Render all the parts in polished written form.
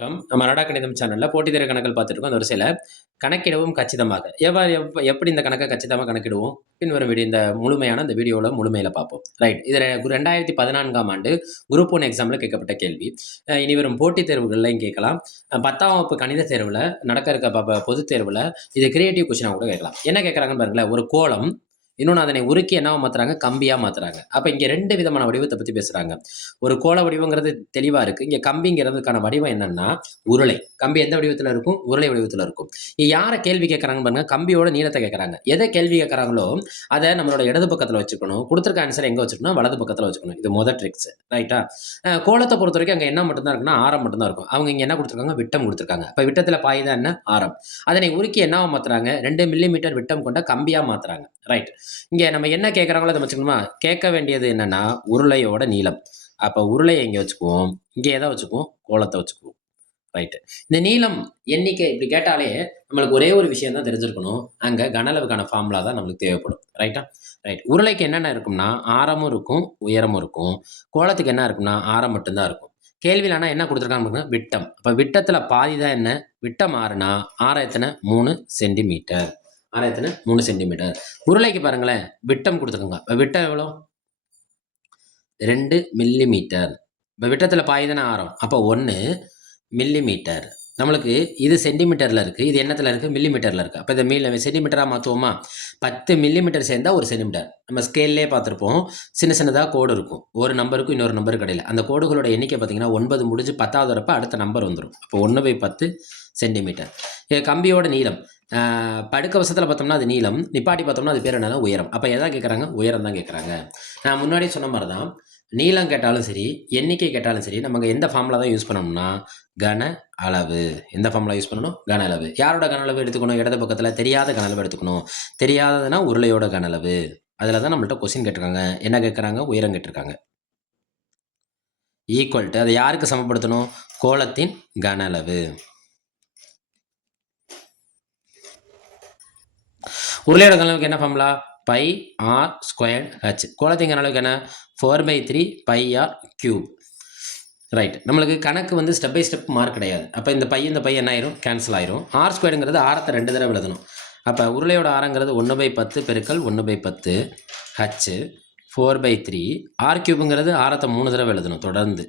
நம்ம நடா கணிதம் சேனல்ல போட்டித் தேர்வு கணக்குகள் பார்த்துருக்கோம். அந்த வரிசையில கணக்கிடவும் கச்சிதமாக எப்படி இந்த கணக்கை கச்சிதமா கணக்கிடுவோம்? பின்வரும் வீடியோ இந்த முழுமையான இந்த வீடியோல முழுமையில பார்ப்போம். ரைட். இது 2014ஆம் ஆண்டு குரூப் 1 எக்ஸாம்ல கேட்கப்பட்ட கேள்வி. இனி வரும் போட்டித் தேர்வுகள்லையும் கேட்கலாம். 10ஆம் வகுப்பு கணித தேர்வுல நடக்க இருக்க பொதுத் தேர்வுல இது கிரியேட்டிவ் கொஸ்டினா கூட கேட்கலாம். என்ன கேட்கறாங்கன்னு பாருங்களேன். ஒரு கோளம் இன்னொன்னு அதனை உருக்கி என்னவா மாத்துறாங்க? கம்பியா மாத்துறாங்க. அப்ப இங்க 2 விதமான வடிவத்தை பத்தி பேசுறாங்க. ஒரு கோள வடிவங்கிறது தெளிவா இருக்கு. இங்க கம்பிங்கிறதுக்கான வடிவம் என்னன்னா உருளை. கம்பி எந்த வடிவத்துல இருக்கும்? உருளை வடிவத்துல இருக்கும். இங்க யார கேள்வி கேட்கறாங்க பாருங்க. கம்பியோட நீளத்தை கேட்கறாங்க. எதை கேள்வி கேட்கறாங்களோ அதை நம்மளோட இடது பக்கத்துல வச்சுக்கணும். கொடுத்திருக்க ஆன்சர் எங்க வச்சுக்கணும்? வலது பக்கத்துல வச்சுக்கணும். இது முதல் ட்ரிக்ஸ். ரைட்டா? கோளத்தை பொறுத்த வரைக்கும் அங்க என்ன மட்டும் தான் இருக்குன்னா ஆரம் மட்டும் தான் இருக்கும். அவங்க இங்க என்ன கொடுத்திருக்காங்க? விட்டம் கொடுத்திருக்காங்க. அப்ப விட்டத்துல பாய்தான் என்ன? ஆரம். அதனை உருக்கி என்னவா மாத்துறாங்க? 2 மில்லிமீட்டர் விட்டம் கொண்ட கம்பியா மாத்துறாங்க. ரைட். இங்க நம்ம என்ன கேட்கறாங்களோ அதை வச்சுக்கணுமா? கேட்க வேண்டியது என்னன்னா உருளையோட நீளம். அப்ப உருளையை இங்க வச்சுக்குவோம். இங்க எதை வச்சுக்குவோம்? கோளத்தை வச்சுக்குவோம். ரைட். இந்த நீளம் எண்ணிக்கை இப்படி கேட்டாலே நம்மளுக்கு ஒரே ஒரு விஷயம் தான் தெரிஞ்சிருக்கணும். அங்க கன அளவுக்கான ஃபார்முலா தான் நம்மளுக்கு தேவைப்படும். ரைட்டா? ரைட். உருளைக்கு என்னென்ன இருக்கும்னா ஆரமும் இருக்கும், உயரமும் இருக்கும். கோளத்துக்கு என்ன இருக்கும்னா ஆரம் மட்டும்தான் இருக்கும். கேள்வியில் ஆனா என்ன கொடுத்துருக்காங்க? விட்டம். அப்ப விட்டத்துல பாதி தான் என்ன? விட்டம் 6னா ஆரம் எத்தனை? 3 சென்டிமீட்டர். ஆரம் எத்தனை? 3 சென்டிமீட்டர். உருளைக்கு பாருங்களேன், விட்டம் கொடுத்துருக்காங்க. விட்டம் எவ்வளோ? 2 மில்லிமீட்டர். இப்போ விட்டத்தில் பாய்தானே ஆரம். அப்போ 1 மில்லிமீட்டர். நம்மளுக்கு இது சென்டிமீட்டரில் இருக்குது, இது என்னத்தில் இருக்குது? மில்லிமீட்டரில் இருக்குது. அப்போ இதை சென்டிமீட்டராக மாற்றுவோமா? 10 மில்லிமீட்டர் சேர்ந்தால் ஒரு சென்டிமீட்டர். நம்ம ஸ்கேல்லே பார்த்துருப்போம். சின்ன சின்னதாக கோடு இருக்கும். ஒரு நம்பருக்கும் இன்னொரு நம்பருக்கு இடையில அந்த கோடுகளோட எண்ணிக்கை பார்த்தீங்கன்னா 9 முடிஞ்சு 10வது வரப்போ அடுத்த நம்பர் வந்துடும். அப்போ 1/10 சென்டிமீட்டர். கம்பியோட நீளம் படுக்க வசத்தில் பார்த்தோம்னா அது நீளம், நிப்பாட்டி பார்த்தோம்னா அது பேர் என்னன்னா உயரம். அப்போ எதாவது கேட்குறாங்க? உயரம் தான் கேட்குறாங்க. நான் முன்னாடி சொன்ன மாதிரி தான் நீளம் கேட்டாலும் சரி, எண்ணிக்கை கேட்டாலும் சரி, நம்ம எந்த ஃபார்முலா தான் யூஸ் பண்ணணும்னா கன அளவு. எந்த ஃபார்முலா யூஸ் பண்ணணும்? கன அளவு. யாரோட கன அளவு எடுத்துக்கணும்? இடது பக்கத்தில் தெரியாத கன அளவு எடுத்துக்கணும். தெரியாததுன்னா உருளையோட கன அளவு. அதில் தான் நம்மள்ட்ட கொஸ்டின் கேட்டிருக்காங்க. என்ன கேட்குறாங்க? உயரம் கேட்டிருக்காங்க. ஈக்குவல் டு அதை யாருக்கு சமப்படுத்தணும்? கோளத்தின் கன அளவு. உருளையோட கன அளவுக்கு என்ன formula? Pi r squared h. கோளத்தின் கன அளவுக்கு என்ன? 4/3 பை ஆர் கியூப். ரைட். நம்மளுக்கு கணக்கு வந்து ஸ்டெப் பை ஸ்டெப் மார்க் கிடையாது. அப்போ இந்த பை என்ன ஆயிரும்? கேன்சல் ஆயிரும். ஆர் ஸ்கொயர்டுங்கிறது ஆரத்தை 2 தடவை எழுதணும். அப்போ உருளையோட ஆரங்கிறது 1/10 பெருக்கல் 1/10 ஹச் 4/3. ஆர் கியூபுங்கிறது ஆரத்தை 3 தடவை எழுதணும் தொடர்ந்து.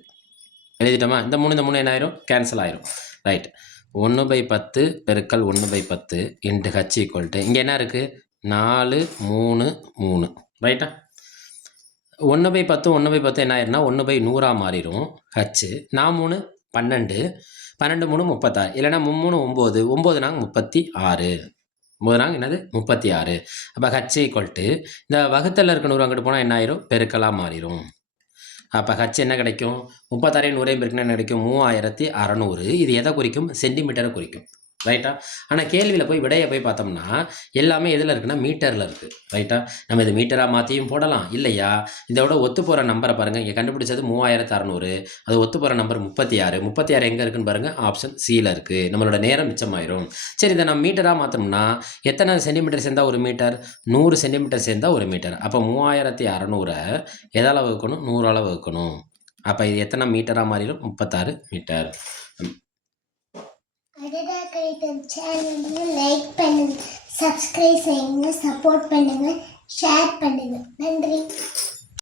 எழுதிட்டோமா? இந்த 3 என்ன ஆயிரும்? கேன்சல் ஆயிரும். ரைட். 1/10 பெருக்கல் 1/10 இன்ட்டு ஹச் ஈக்குவல் டு இங்கே என்ன இருக்குது? 4 3 3. ரைட்டா? 1/10 1/10 என்ன ஆயிரும்னா 1/100 மாறிடும். ஹச் 4 3 12 12 3 36. இல்லைன்னா 3 9 9 நாங்க 36. 9 நாங்க என்னது? 36. அப்போ ஹச் ஈக்குவல் டு இந்த வகுத்தலில் இருக்க 100 அங்கிட்டு போனால் என்ன ஆயிரும்? பெருக்கலாக மாறிடும். அப்போ ஹச் என்ன கிடைக்கும்? 36 100 பெருக்குன்னா என்ன கிடைக்கும்? 3600. இது எதை குறிக்கும்? சென்டிமீட்டரை குறிக்கும். ரைட்டா? ஆனால் கேள்வியில் போய் விடையை போய் பார்த்தோம்னா எல்லாமே எதில் இருக்குன்னா மீட்டரில் இருக்குது. ரைட்டா? நம்ம இது மீட்டராக மாற்றியும் போடலாம். இல்லையா இதோட ஒத்து போகிற நம்பரை பாருங்கள். இங்கே கண்டுபிடிச்சது 3600. அது ஒத்து போகிற நம்பர் 36. 36 எங்கே இருக்குன்னு பாருங்கள். ஆப்ஷன் சியில் இருக்குது. நம்மளோட நேரம் மிச்சமாயிரும். சரி, இதை நம்ம மீட்டராக மாற்றோம்னா எத்தனை சென்டிமீட்டர் சேர்ந்தால் ஒரு மீட்டர்? 100 சென்டிமீட்டர் சேர்ந்தால் ஒரு மீட்டர். அப்போ 3600 எதால் வகுக்கணும்? 100ஆல் வகுக்கணும். அப்போ இது எத்தனை மீட்டராக மாறிடும்? 36 மீட்டர். அடடா கணிதம் சேனலை லைக் பண்ணுங்க, சப்ஸ்கிரைப் செய்யுங்க, சப்போர்ட் பண்ணுங்க, ஷேர் பண்ணுங்க. நன்றி.